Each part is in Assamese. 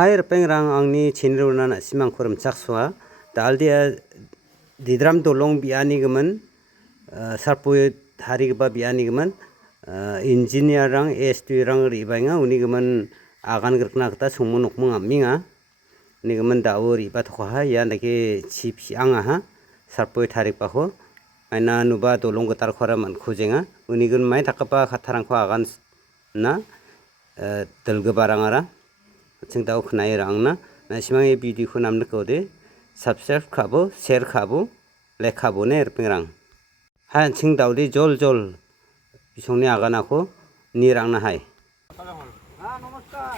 Hai pengrang angni chinruna simang korum chakswa daldia didram dolong biani gemen sarpoi hari geba biani gemen engineer rang S2 rang ribainga uni gemen agan gerkna kata sungmun nokmung amminga ni gemen dawo riba thokha ya nake chip anga ha sarpoi tarik paho aina nuba dolong getar khora man khujenga uni gen mai takapa khatharang kho agan na delge barangara जों दाउ खोनायो आंना नासिमां ए भिडिअखौ नामनो कोदे साबस्क्राइब खाबो शेयर खाबो लाइक खाबो ने रपेंरां हा जों दाउदे जल जल बिसंनि आगानाखौ निरांना हाय হ্যাঁ নমস্কার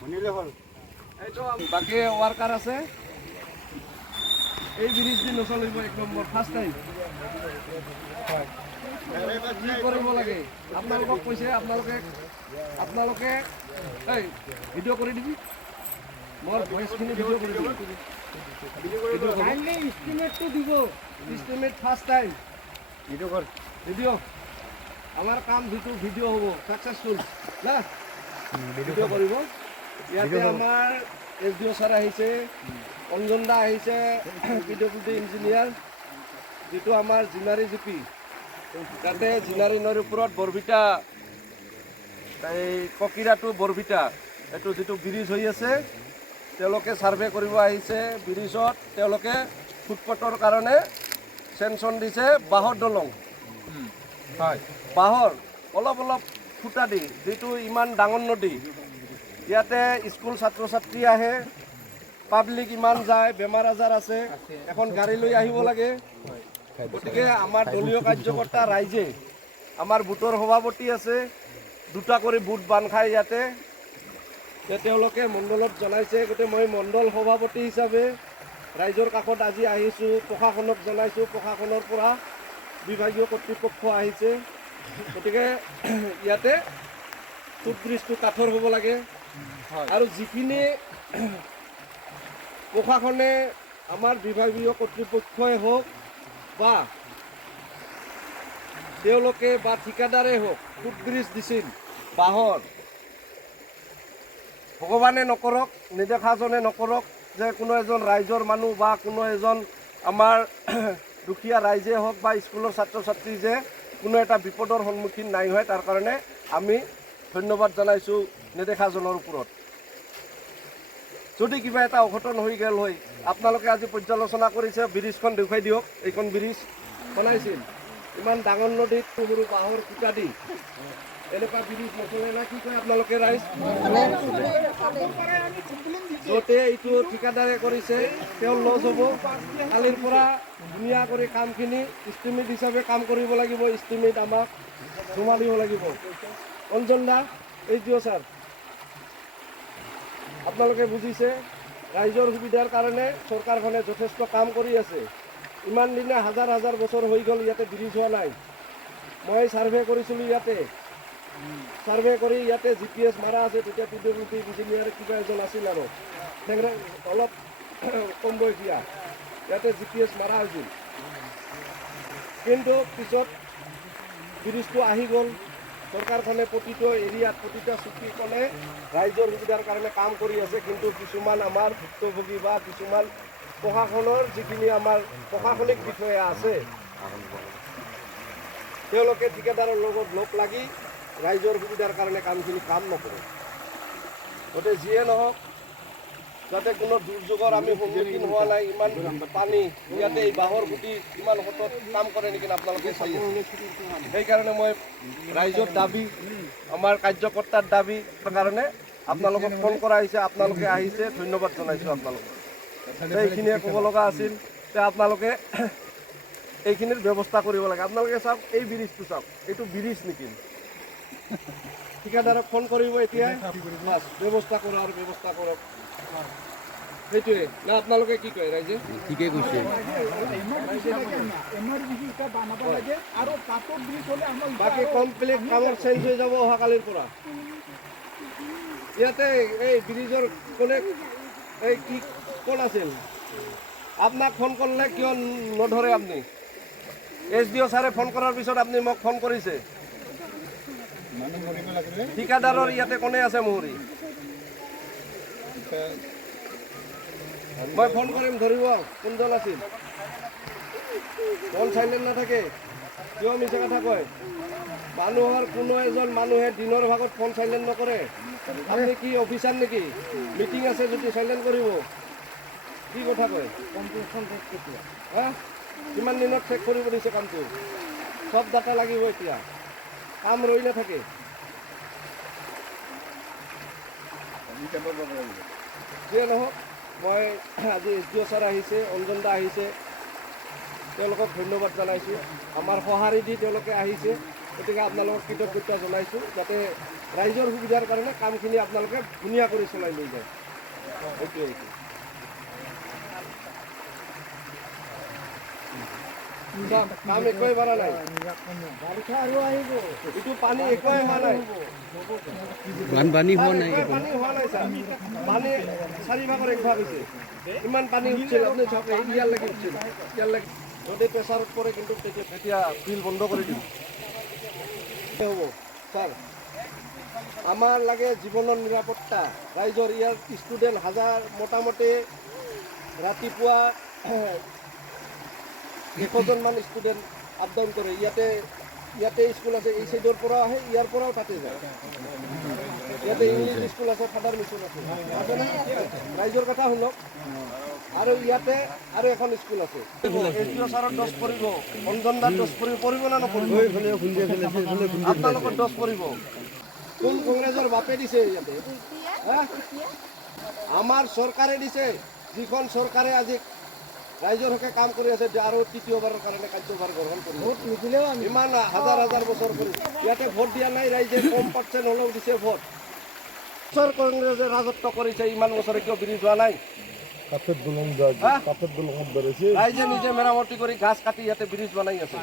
মনিলে হল এই তো বাকি ওয়ার্কার আছে এই ব্রিজ দি নচলিব এক নম্বৰ ফাৰ্স্ট টাইম কি কৰিব লাগে আপোনালোকক কৈছে আপোনালোকে এই ভিডিও কৰি দিবি মোৰ ভয়েসখিনি ভিডিও কৰি দিবি ভিডিও কাইন্ডলি এস্টিমেটটো দিব এস্টিমেট ফাৰ্স্ট টাইম ভিডিও আমাৰ কাম যেটো ভিডিও হ'ব সাকসেসফুল না ভিডিও কৰিব ইয়াতে আমাৰ এসডিও স্যাৰ আহিছে অঞ্জন দা আহিছে পিডব্লিউডি ইঞ্জিনিয়াৰ যেটো আমাৰ জিনাৰী জিপি তাতে জিনাৰী নৈৰ ওপৰত বৰবিটা এই ককিৰাটো বৰবিটা এটো যেটো ব্ৰিজ হৈ আছে তেওঁলোকে সাৰ্ভে কৰিব আহিছে ব্ৰিজত তেওঁলোকে ফুটপাথৰ কাৰণে সেনচন দিছে বাহৰ দলং হয় বাহৰ অলপ অলপ ফুটা দি যেটো ইমান ডাঙৰ নদী ইয়াতে স্কুল ছাত্ৰ ছাত্ৰী আহে পাব্লিক ইমান যায় বেমাৰ আজাৰ আছে এখন গাড়ী লৈ আহিব লাগে গতিকে আমাৰ দলীয় কাৰ্যকৰ্তা ৰাইজে আমাৰ বুটৰ সভাপতি আছে দুটা কৰি বুট বান খাই ইয়াতে তেওঁলোকে মণ্ডলত জনাইছে গতে মই মণ্ডল সভাপতি হিচাপে ৰাইজৰ কাষত আজি আহিছো প্ৰশাসনক জনাইছো প্ৰশাসনৰ পৰা বিভাগীয় কৰ্তৃপক্ষ আহিছে গতিকে ইয়াতে ফুটব্ৰিজটো কাঠৰ হ'ব লাগে আৰু যিখিনি প্ৰশাসনে আমাৰ বিভাগীয় কৰ্তৃপক্ষই হওক বা তেওঁলোকে বা ঠিকাদাৰে হওক ফুটব্ৰিজ দিছিল বাহৰ ভগৱানে নকৰক নিৰ্দেশাজনে নকৰক যে কোনো এজন ৰাইজৰ মানুহ বা কোনো এজন আমাৰ দুখীয়া ৰাইজে হওক বা স্কুলৰ ছাত্ৰ ছাত্ৰী যে কোনো এটা বিপদৰ সন্মুখীন নাই হয় তাৰ কাৰণে আমি ধন্যবাদ জনাইছো নিৰ্দেশাজনৰ ওপৰত যদি কিবা এটা অঘটন হৈ গেল হয় আপোনালোকে আজি পৰ্যালোচনা কৰিছে ব্ৰিজখন দেখুৱাই দিয়ক এইখন ব্ৰিজ বনাইছিল ইমান ডাঙৰ নদীত সৰু বাহৰ খুটা দি এনেকুৱা ব্ৰিজ নচলে না কি কয় আপোনালোকে ৰাইজ য'তে এইটো ঠিকাদাৰে কৰিছে তেওঁ লছ হ'ব কালিৰ পৰা ধুনীয়া কৰি কামখিনি ইষ্টিমেট হিচাপে কাম কৰিব লাগিব ইষ্টিমেট আমাক জমা দিব লাগিব অঞ্জন দা এইটো ছাৰ আপোনালোকে বুজিছে ৰাইজৰ সুবিধাৰ কাৰণে চৰকাৰখনে যথেষ্ট কাম কৰি আছে ইমান দিনে হাজাৰ হাজাৰ বছৰ হৈ গ'ল ইয়াতে ব্ৰিজ হোৱা নাই মই সাৰ্ভে কৰিছিলোঁ ইয়াতে সাৰ্ভে কৰি ইয়াতে জিপিএছ মাৰা আছে তেতিয়া পিডব্লিউডি ইঞ্জিনিয়াৰ কিবা এজন আছিল আৰু অলপ কম বয়সীয়া ইয়াতে জিপিএছ মাৰা হৈছিল কিন্তু পিছত ব্ৰিজটো আহি গ'ল চৰকাৰখনে প্ৰতিটো এৰিয়াত প্ৰতিটো চুক্তিখনে ৰাইজৰ সুবিধাৰ কাৰণে কাম কৰি আছে কিন্তু কিছুমান আমাৰ ভুক্তভোগী বা কিছুমান প্ৰশাসনৰ যিখিনি আমাৰ প্ৰশাসনিক বিষয়া আছে তেওঁলোকে ঠিকাদাৰৰ লগত লগ লাগি ৰাইজৰ সুবিধাৰ কাৰণে কামখিনি কাম নকৰে গতিকে যিয়ে নহওক যাতে কোনো দুৰ্যোগৰ আমি সন্মুখীন হোৱা নাই ইমান পানী ইয়াতে এই বাঁহৰ গুটি ইমান হতত কাম কৰে নেকি আপোনালোকে চাই আছে সেইকাৰণে মই ৰাইজৰ দাবী আমাৰ কাৰ্যকৰ্তাৰ দাবী কাৰণে আপোনালোকক ফোন কৰা হৈছে আপোনালোকে আহিছে ধন্যবাদ জনাইছোঁ আপোনালোকক এইখিনিয়ে ক'ব লগা আছিল যে আপোনালোকে এইখিনিৰ ব্যৱস্থা কৰিব লাগে আপোনালোকে চাওক এই ব্ৰিজটো চাওক এইটো ব্ৰিজ নেকি ঠিকাদাৰক ফোন কৰিব এতিয়া ব্যৱস্থা কৰাৰ ব্যৱস্থা কৰক সেইটোৱে না আপোনালোকে কি কয় ৰাইজে ঠিকে কৈছে বাকী কমপ্লিট কামৰ চেঞ্জ হৈ যাব অহাকালিৰ পৰা ইয়াতে এই ব্ৰিজৰ কোনে এই কি কোন আছিল আপোনাক ফোন কৰিলে কিয় নধৰে আপুনি এসডিও ছাৰে ফোন কৰাৰ পিছত আপুনি মোক ফোন কৰিছে ঠিকাদাৰৰ ইয়াতে কোনে আছে মুহুৰী মই ফোন কৰিম ধৰিব কোনজন আছিল ফোন চাইলেণ্ট নাথাকে কিয় মিছা কথা কয় মানুহৰ কোনো এজন মানুহে দিনৰ ভাগত ফোন চাইলেণ্ট নকৰে আপুনি কি অফিচাৰ নেকি মিটিং আছে যদি চাইলেণ্ট কৰিব কি কথা কয় হা কিমান দিনত চেক কৰিব দিছে কামটো সব ডাটা লাগিব এতিয়া কাম ৰৈ নাথাকে যিয়ে নহওক মই আজি SDO ছাৰ আহিছে অঞ্জন দা আহিছে তেওঁলোকক ধন্যবাদ জনাইছোঁ আমাৰ সঁহাৰি দি তেওঁলোকে আহিছে গতিকে আপোনালোকক কৃতজ্ঞতা জনাইছোঁ যাতে ৰাইজৰ সুবিধাৰ কাৰণে কামখিনি আপোনালোকে ধুনীয়া কৰি চলাই লৈ যায় সেইটোৱে কাম একোৱে বাঢ়া নাই এইটো পানী একোৱে হোৱা নাই বানপানী হোৱা নাই পানী হোৱা নাই ছাৰ পানী 4 ভাগৰ 1 ভাগ হৈছে ইমান পানী উঠিছিল আপুনি চাওক ইয়ালৈকে উঠিছিল ইয়ালৈকে যদি প্ৰেছাৰত পৰে কিন্তু তেতিয়া বিল বন্ধ কৰি দিম হ'ব ছাৰ আমাৰ লাগে জীৱনৰ নিৰাপত্তা ৰাইজৰ ইয়াৰ ষ্টুডেণ্ট হাজাৰ মোটামুটি ৰাতিপুৱা 100জনমান ষ্টুডেণ্ট আপ ডাউন কৰে ইয়াতে স্কুল আছে এই চাইডৰ পৰাও আহে ইয়াৰ পৰাও তাতে যায় ইয়াতে ইংলিছ স্কুল আছে ফাদাৰ মিছন আছে আছেনে ৰাইজৰ কথা শুনক আৰু ইয়াতে আৰু এখন স্কুল আছে SDO ছাৰৰ দোষ পৰিব অঞ্জন দাৰ দোষ পৰিব না নপৰিব আপোনালোকৰ দোষ পৰিব কোন কংগ্ৰেছৰ বাপে দিছে ইয়াতে আমাৰ চৰকাৰে দিছে যিখন চৰকাৰে আজি ৰাইজৰ হকে কাম কৰি আছে আৰু তৃতীয়বাৰৰ কাৰণে কাৰ্যভাৰ গ্ৰহণ কৰিব ইমান হাজাৰ হাজাৰ বছৰ কৰি ইয়াতে ভোট দিয়া নাই ৰাইজে কম পাৰ্চেণ্ট হ'লেও দিছে ভোট বছৰ কংগ্ৰেছে ৰাজত্ব কৰিছে ইমান বছৰে কিয় ব্ৰিজ হোৱা নাই ৰাইজে নিজে মেৰামতি কৰি গাছ কাটি ইয়াতে ব্ৰিজ বনাই আছে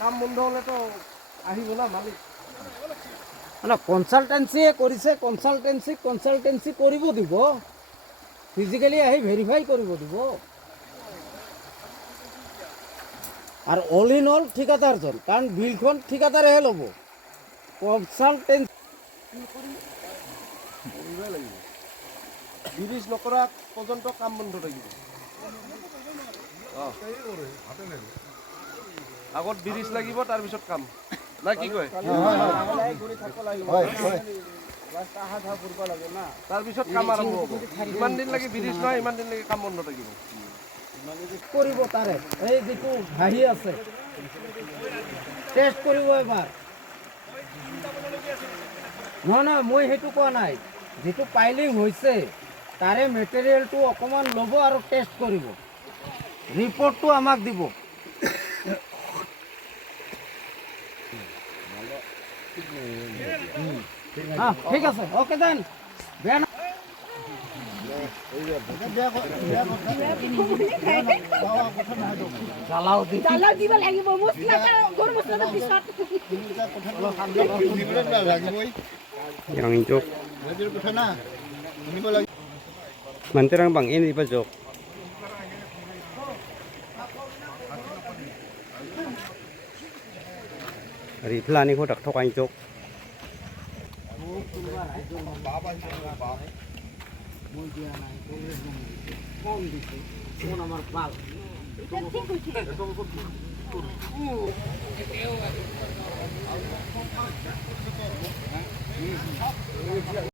কাম বন্ধ হ'লেতো আহিব না মালিক মানে কনসালটেন্সিয়ে কৰিছে কনসালটেন্সি কৰিব দিব ফিজিক্যালি আহি ভেৰিফাই কৰিব দিব আৰু অল ইন অল ঠিকাদাৰজন কাৰণ বিলখন ঠিকাদাৰেহে ল'ব কনসালটেন্সি ব্ৰিজ নকৰা পৰ্যন্ত কাম বন্ধ থাকিব আগত ব্ৰিজ লাগিব তাৰপিছত কাম না কি কয় তাৰপিছত কাম আৰম্ভ হ'ব ইমান দিন লাগি ব্ৰিজ নহয় ইমান দিন লাগি কাম বন্ধ থাকিব কৰিব তাৰে এই যিটো ঘাঁহি আছে টেষ্ট কৰিব এবাৰ নহয় মই সেইটো কোৱা নাই যিটো পাইলিং হৈছে তাৰে মেটেৰিয়েলটো অকণমান ল'ব আৰু টেষ্ট কৰিব ৰিপৰ্টটো আমাক দিব ঠিক আছে ওকে দেন বেয়া না জ্বালাও দিব লাগিব Mantirang bang ini pajok. Ripla ni ko dak thok anh chok. কোন আমার পাল এটা ঠিক হইছে